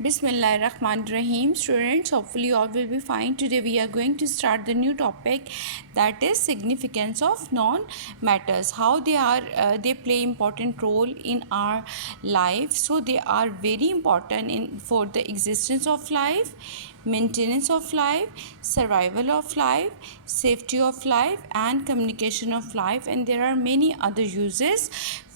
Bismillahirrahmanirrahim. Students, hopefully all will be fine. Today we are going to start the new topic, that is significance of non-matters. How they play important role in our life. So they are very important for the existence of life, maintenance of life, survival of life, safety of life, and communication of life. And there are many other uses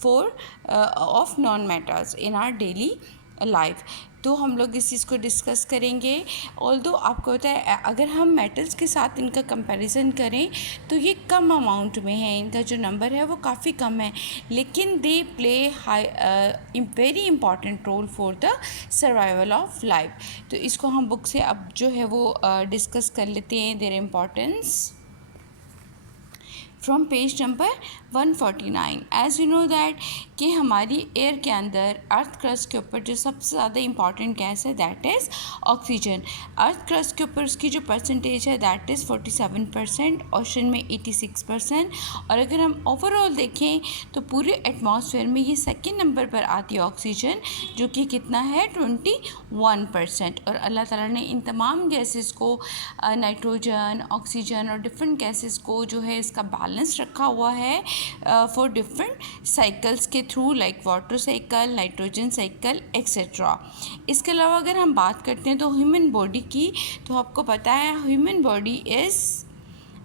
of non-matters in our daily life. तो हम लोग इस चीज़ को discuss करेंगे. Although आपको पता है, अगर हम मेटल्स के साथ इनका कंपैरिजन करें तो ये कम अमाउंट में है, इनका जो नंबर है वो काफ़ी कम है, लेकिन they play very important role for the survival of life. तो इसको हम बुक से अब जो है वो डिस्कस कर लेते हैं, there importance from page number 149. As you know that कि हमारी एयर के अंदर अर्थ क्रस्ट के ऊपर जो सबसे ज़्यादा इंपॉर्टेंट गैस है that is oxygen. Earth crust के ऊपर उसकी जो परसेंटेज है दैट इज़ 47%, ओशन में 86%. और अगर हम ओवरऑल देखें तो पूरे एटमॉस्फेयर में ये सेकेंड नंबर पर आती है ऑक्सीजन, जो कि कितना है 21%. और अल्लाह ताला ने इन तमाम गैसेस को, नाइट्रोजन, ऑक्सीजन और डिफरेंट गैसेस को जो है इसका बैलेंस रखा हुआ है फॉर डिफरेंट साइकिल्स के through, like water cycle, nitrogen cycle etcetera. इसके अलावा अगर हम बात करते हैं तो ह्यूमन बॉडी की, तो आपको पता है human body is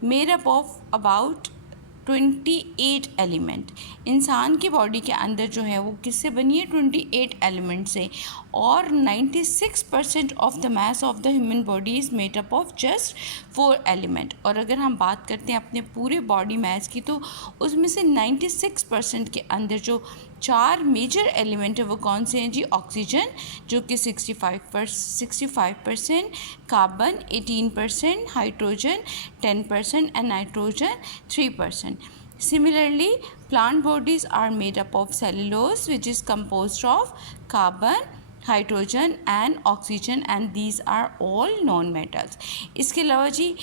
made up of about 28 element. इंसान की बॉडी के अंदर जो है वो किससे बनी है? 28 एलिमेंट से. और 96% of the mass of the human body is made up of just 4 element. और अगर हम बात करते हैं अपने पूरे बॉडी मास की, तो उसमें से 96% के अंदर जो 4 मेजर एलिमेंट है वो कौन से हैं जी? ऑक्सीजन जो कि 65%, carbon 18%, hydrogen 10% and nitrogen 3%. Similarly, plant bodies are made up of cellulose, which is composed of carbon, hydrogen and oxygen, and these are all non-metals. इसके अलावा जी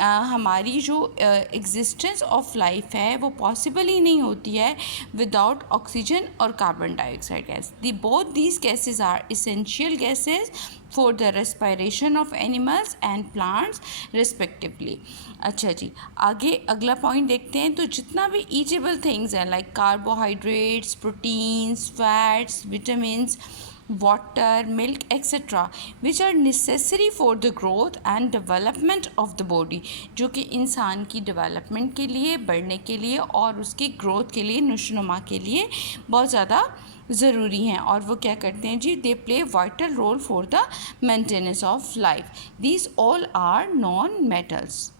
हमारी जो एग्जिस्टेंस ऑफ लाइफ है वो पॉसिबल ही नहीं होती है विदाउट ऑक्सीजन और carbon dioxide gas. Both these gases are essential gases for the respiration of animals and plants respectively. अच्छा जी, आगे अगला पॉइंट देखते हैं. तो जितना भी ईटेबल थिंग्स हैं like carbohydrates, proteins, fats, vitamins, water, milk, etc., which are necessary for the growth and development of the body, जो कि इंसान की डेवलपमेंट के लिए, बढ़ने के लिए और उसकी ग्रोथ के लिए, नशोनुमा के लिए बहुत ज़्यादा ज़रूरी हैं. और वो क्या करते हैं जी? They play vital role for the maintenance of life. These all are non metals.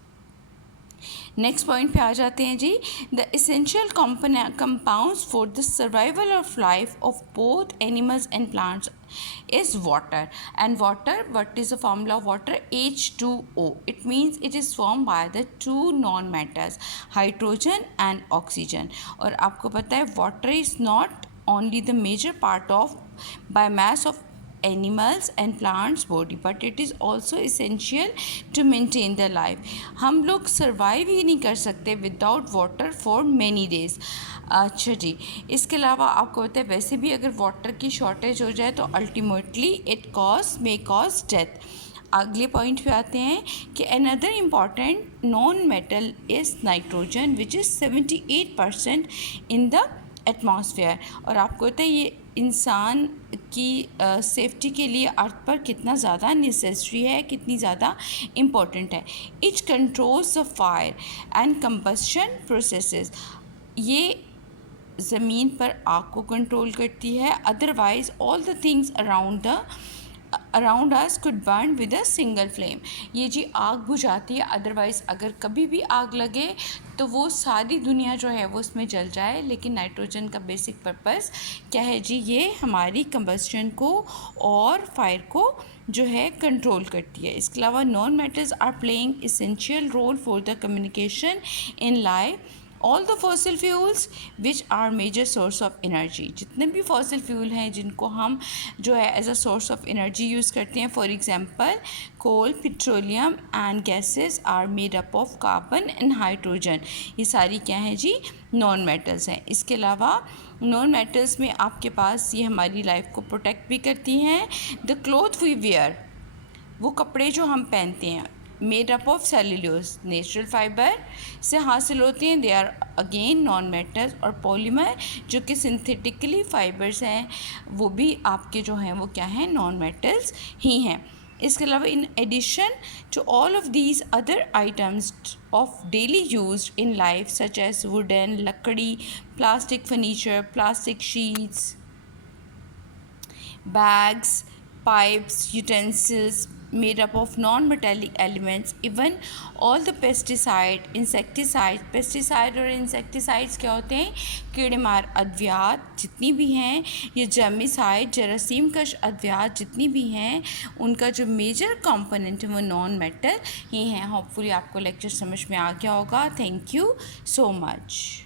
Next point पे आ जाते हैं जी. The essential compounds for the survival of life of both animals and plants is water. And water, what is the formula of water? H2O. It means it is formed by the two non-metals, hydrogen and oxygen. और आपको पता है water is not only the major part of by mass of animals and plants body, but it is also essential to maintain the life. हम लोग survive ही नहीं कर सकते without water for many days. अच्छा जी, इसके अलावा आपको पता है वैसे भी अगर वाटर की शॉर्टेज हो जाए तो ultimately it may cause death. अगले पॉइंट पे आते हैं कि another important non metal is nitrogen, which is 78% in the atmosphere. और आपको पता है ये इंसान की सेफ्टी के लिए अर्थ पर कितना ज़्यादा नेसेसरी है, कितनी ज़्यादा इम्पॉर्टेंट है. It controls the fire and combustion processes. ये ज़मीन पर आग को कंट्रोल करती है. Otherwise all the things around us could burn with a single flame. ये जी आग बुझाती है. अदरवाइज़ अगर कभी भी आग लगे तो वो सारी दुनिया जो है वो उसमें जल जाए. लेकिन नाइट्रोजन का बेसिक पर्पस क्या है जी? ये हमारी कंबस्शन को और फायर को जो है कंट्रोल करती है. इसके अलावा non metals are playing essential role for the communication in life. All the fossil fuels which are major source of energy. जितने भी फॉसिल फ्यूल हैं जिनको हम जो है as a source of energy use करते हैं, for example coal, petroleum and gases are made up of carbon and hydrogen. ये सारी क्या हैं जी? नॉन मेटल्स हैं. इसके अलावा नॉन मेटल्स में आपके पास ये हमारी लाइफ को प्रोटेक्ट भी करती हैं। द क्लॉथ वी वेयर, वो कपड़े जो हम पहनते हैं, made up of cellulose, natural fibre से हासिल होते हैं। They are again non metals. और पॉलीमर जो कि सिंथेटिकली फाइबर्स हैं, वो भी आपके जो हैं वो क्या हैं, नॉन मेटल्स ही हैं। इसके अलावा in addition to all of these other items of daily use in life such as wooden, लकड़ी, plastic furniture, plastic sheets, bags, pipes, utensils made up of non-metallic elements, even all the pesticide और insecticides क्या होते हैं, कीड़े मार अद्वियात जितनी भी हैं, ये जर्मिसाइड जरासीम कश अद्वियात जितनी भी हैं, उनका जो मेजर कंपोनेंट है वो नॉन मेटल ही हैं। होपफुली आपको लेक्चर समझ में आ गया होगा। Thank you so much.